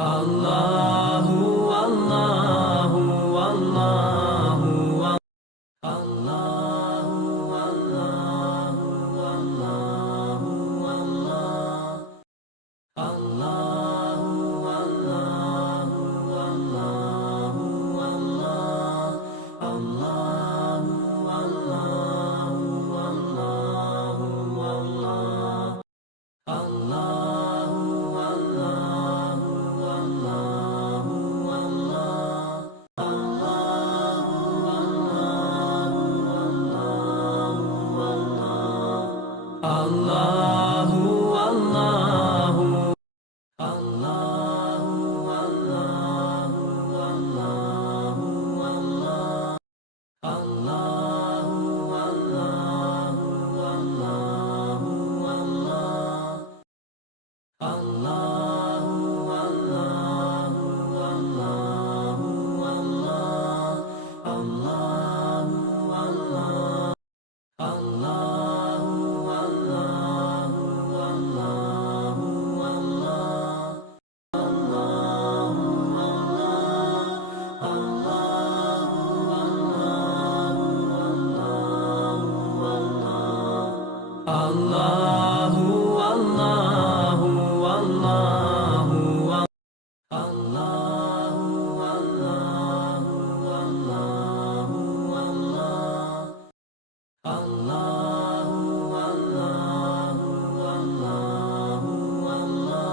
الله والله والله الله والله والله والله الله والله والله والله الله والله والله والله الله والله والله والله الله والله والله والله الله والله الله والله والله والله الله والله والله والله الله والله والله والله الله والله الله والله والله والله الله والله الله والله والله والله الله والله والله الله والله والله والله الله والله والله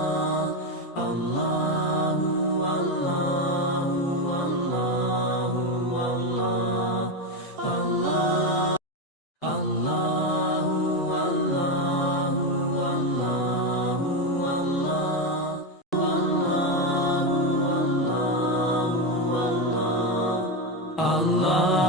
والله الله والله والله والله الله الله والله والله والله والله والله والله الله